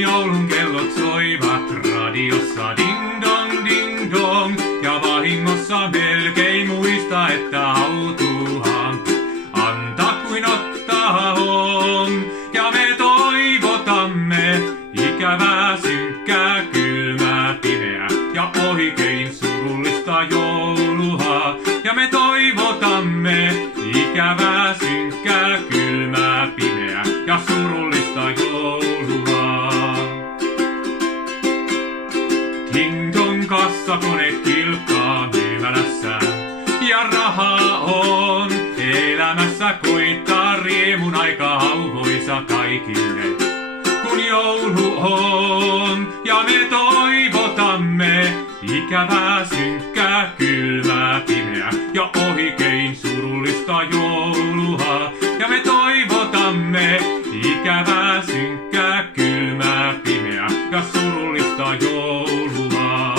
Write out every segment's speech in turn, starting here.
joulun kellot soivat radiossa ding dong, ja vahingossa melkein muista, että hautuuhan anta kuin ottaa on. Ja me toivotamme ikävää, synkkää, kylmää, pimeää ja oikein surullista joulua. Ja me toivotamme ikävää, synkkää, kylmää, pimeää ja surullista joulua. Ding dong, kassakone kilpaa myymälässä ja rahaa on elämässä, koittaa riemun aika auvoisa kaikille, kun joulu on. Ja me toivotamme ikävää, synkkää, kylmää, pimeää ja oikein surullista joulua. Ja me toivotamme ikävää, synkkää, kylmää, pimeää ja surullista joulua.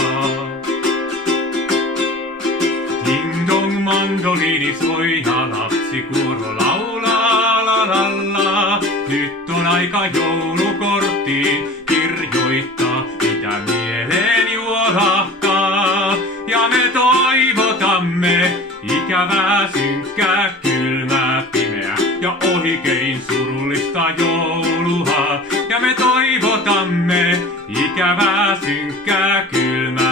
Ding dong, mandoliini soi ja lapsikuoro laulaa la la la. Nyt on aika joulukorttiin kirjoittaa, mitä mieleen juolahtaa. Ja me toivotamme ikävää, synkkää, kylmää, pimeää ja oikein surullista joulua. Ja me toivotamme ikävää, synkkää, kylmää,